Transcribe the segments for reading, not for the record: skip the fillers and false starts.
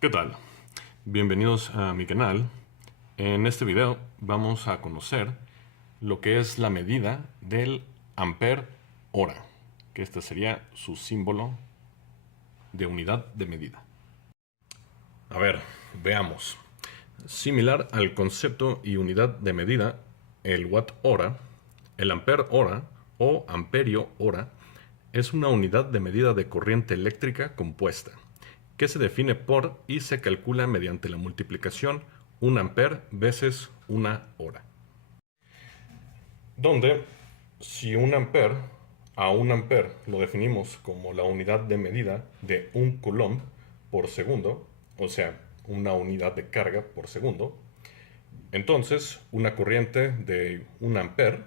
¿Qué tal? Bienvenidos a mi canal. En este video vamos a conocer lo que es la medida del ampere hora, que este sería su símbolo de unidad de medida. A ver, veamos. Similar al concepto y unidad de medida, el watt hora, el ampere hora o amperio hora es una unidad de medida de corriente eléctrica compuesta, que se define por y se calcula mediante la multiplicación 1 ampere veces 1 hora. Donde, si 1 ampere a 1 ampere lo definimos como la unidad de medida de 1 coulomb por segundo, o sea, una unidad de carga por segundo, entonces una corriente de 1 ampere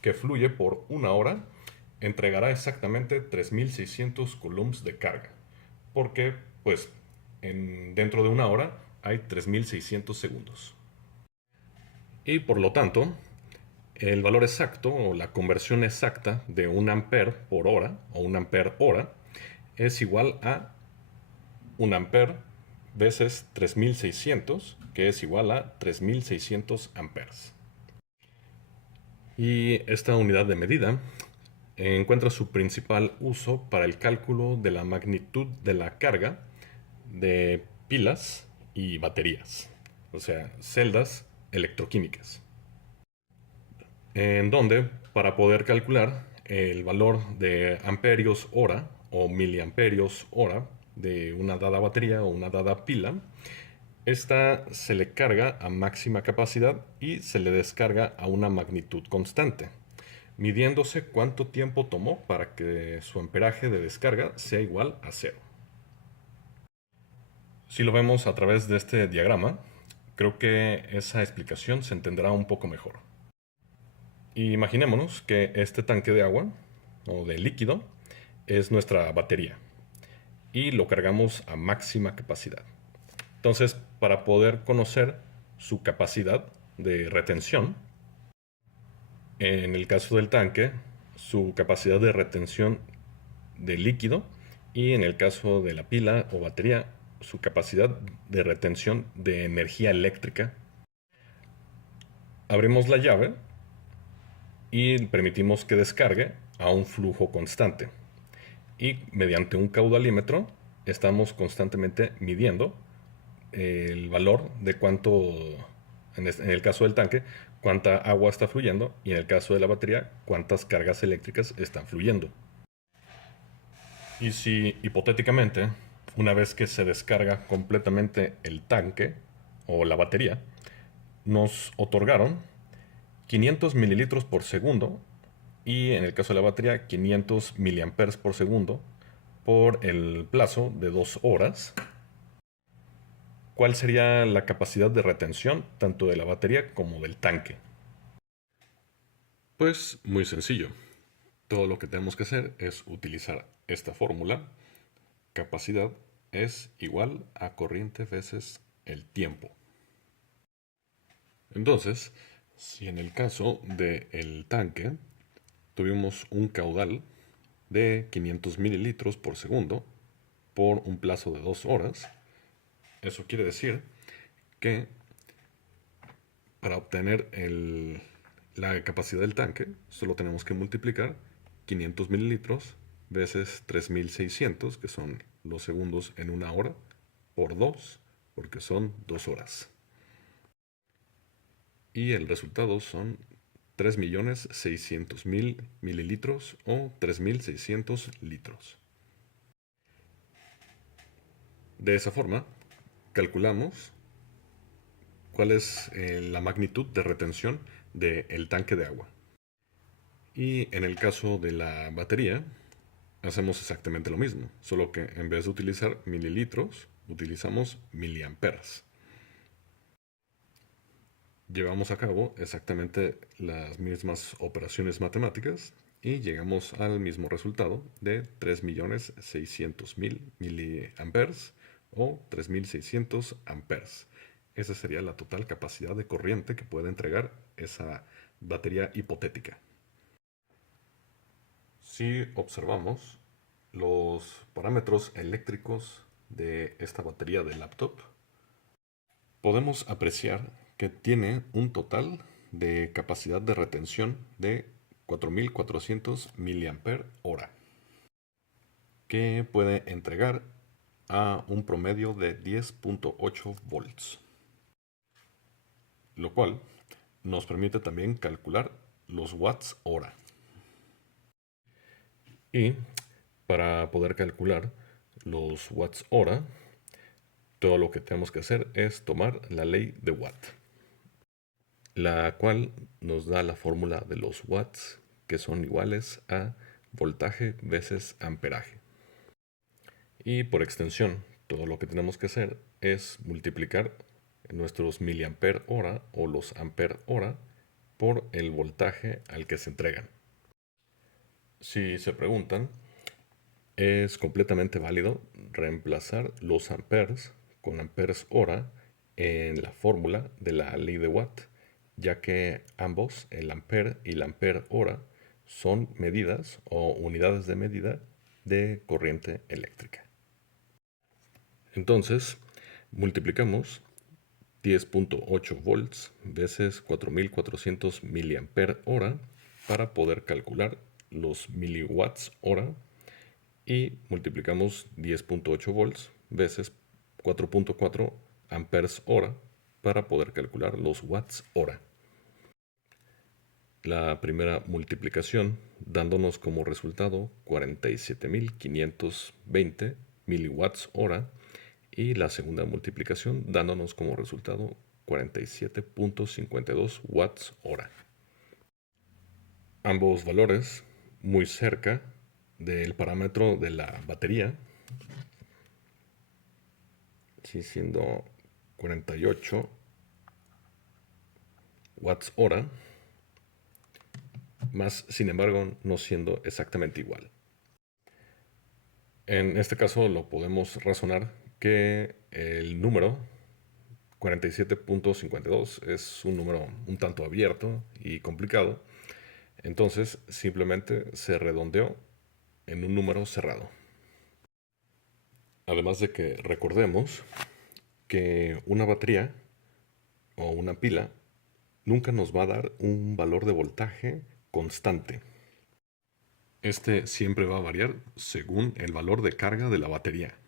que fluye por 1 hora entregará exactamente 3600 coulombs de carga, porque pues dentro de 1 hora hay 3600 segundos. Y por lo tanto, el valor exacto o la conversión exacta de 1 ampere por hora o 1 ampere hora es igual a 1 ampere veces 3600, que es igual a 3600 amperes. Y esta unidad de medida encuentra su principal uso para el cálculo de la magnitud de la carga de pilas y baterías, o sea, celdas electroquímicas, en donde para poder calcular el valor de amperios hora o miliamperios hora de una dada batería o una dada pila, esta se le carga a máxima capacidad y se le descarga a una magnitud constante, midiéndose cuánto tiempo tomó para que su amperaje de descarga sea igual a cero. Si lo vemos a través de este diagrama, creo que esa explicación se entenderá un poco mejor. Imaginémonos que este tanque de agua o de líquido es nuestra batería y lo cargamos a máxima capacidad. Entonces, para poder conocer su capacidad de retención, en el caso del tanque, su capacidad de retención de líquido, y en el caso de la pila o batería, su capacidad de retención de energía eléctrica, abrimos la llave y permitimos que descargue a un flujo constante. Y mediante un caudalímetro estamos constantemente midiendo el valor de cuánto, en el caso del tanque, cuánta agua está fluyendo, y en el caso de la batería, cuántas cargas eléctricas están fluyendo. Y si hipotéticamente, una vez que se descarga completamente el tanque o la batería, nos otorgaron 500 mililitros por segundo, y en el caso de la batería 500 miliamperes por segundo por el plazo de 2 horas, ¿cuál sería la capacidad de retención tanto de la batería como del tanque? Pues muy sencillo. Todo lo que tenemos que hacer es utilizar esta fórmula. Capacidad es igual a corriente veces el tiempo. Entonces, si en el caso del tanque tuvimos un caudal de 500 mililitros por segundo por un plazo de 2 horas, eso quiere decir que para obtener la capacidad del tanque solo tenemos que multiplicar 500 mililitros veces 3600, que son los segundos en 1 hora, por 2, porque son 2 horas. Y el resultado son 3.600.000 mililitros o 3.600 litros. De esa forma, calculamos cuál es la magnitud de retención del tanque de agua. Y en el caso de la batería, hacemos exactamente lo mismo, solo que en vez de utilizar mililitros, utilizamos miliamperes. Llevamos a cabo exactamente las mismas operaciones matemáticas y llegamos al mismo resultado de 3.600.000 miliamperes o 3.600 amperes. Esa sería la total capacidad de corriente que puede entregar esa batería hipotética. Si observamos los parámetros eléctricos de esta batería de laptop, podemos apreciar que tiene un total de capacidad de retención de 4400 mAh, que puede entregar a un promedio de 10.8 volts, lo cual nos permite también calcular los watts hora. Y para poder calcular los watts hora, todo lo que tenemos que hacer es tomar la ley de Watt, la cual nos da la fórmula de los watts, que son iguales a voltaje veces amperaje. Y por extensión, todo lo que tenemos que hacer es multiplicar nuestros miliampere hora o los ampere hora por el voltaje al que se entregan. Si se preguntan, es completamente válido reemplazar los amperes con amperes hora en la fórmula de la ley de Watt, ya que ambos, el ampere y la ampere hora, son medidas o unidades de medida de corriente eléctrica. Entonces, multiplicamos 10.8 volts veces 4400 miliampere hora para poder calcular los miliwatts hora, y multiplicamos 10.8 volts veces 4.4 amperes hora para poder calcular los watts hora. La primera multiplicación dándonos como resultado 47.520 miliwatts hora, y la segunda multiplicación dándonos como resultado 47.52 watts hora. Ambos valores muy cerca del parámetro de la batería, sí, siendo 48 watts hora, más sin embargo no siendo exactamente igual. En este caso lo podemos razonar que el número 47.52 es un número un tanto abierto y complicado, entonces simplemente se redondeó en un número cerrado. Además de que recordemos que una batería o una pila nunca nos va a dar un valor de voltaje constante. Este siempre va a variar según el valor de carga de la batería.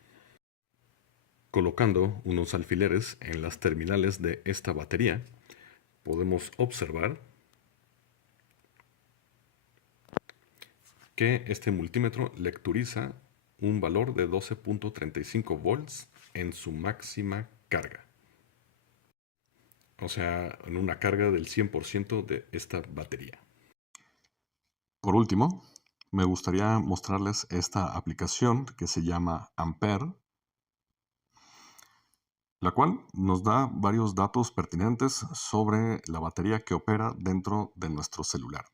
Colocando unos alfileres en las terminales de esta batería, podemos observar que este multímetro lecturiza un valor de 12.35 volts en su máxima carga. O sea, en una carga del 100% de esta batería. Por último, me gustaría mostrarles esta aplicación que se llama Ampere, la cual nos da varios datos pertinentes sobre la batería que opera dentro de nuestro celular.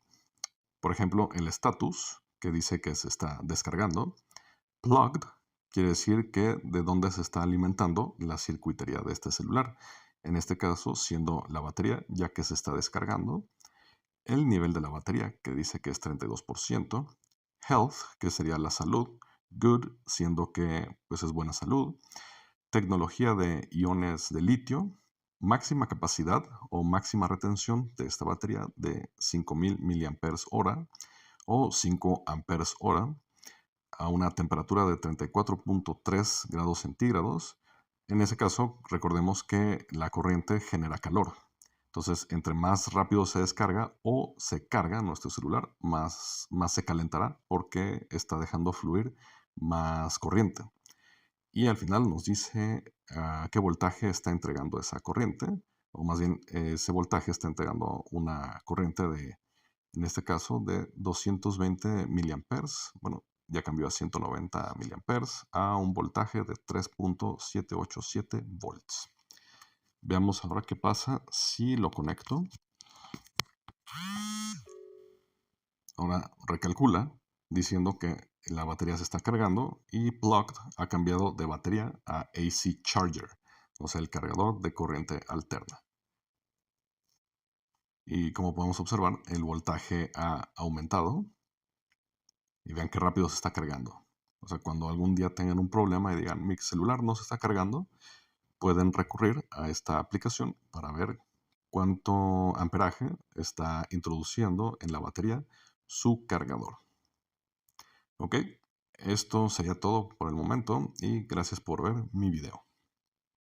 Por ejemplo, el status, que dice que se está descargando. Plugged quiere decir que de dónde se está alimentando la circuitería de este celular. En este caso, siendo la batería, ya que se está descargando. El nivel de la batería, que dice que es 32%. Health, que sería la salud. Good, siendo que pues, es buena salud. Tecnología de iones de litio. Máxima capacidad o máxima retención de esta batería de 5000 mAh o 5 amperes hora a una temperatura de 34.3 grados centígrados. En ese caso, recordemos que la corriente genera calor. Entonces, entre más rápido se descarga o se carga nuestro celular, más se calentará porque está dejando fluir más corriente. Y al final nos dice qué voltaje está entregando esa corriente, o más bien ese voltaje está entregando una corriente de, en este caso, de 220 miliamperes. Bueno, ya cambió a 190 miliamperes a un voltaje de 3.787 volts. Veamos ahora qué pasa si lo conecto. Ahora recalcula diciendo que la batería se está cargando y Plugged ha cambiado de batería a AC Charger, o sea, el cargador de corriente alterna. Y como podemos observar, el voltaje ha aumentado y vean qué rápido se está cargando. O sea, cuando algún día tengan un problema y digan, mi celular no se está cargando, pueden recurrir a esta aplicación para ver cuánto amperaje está introduciendo en la batería su cargador. ¿Ok? Esto sería todo por el momento y gracias por ver mi video.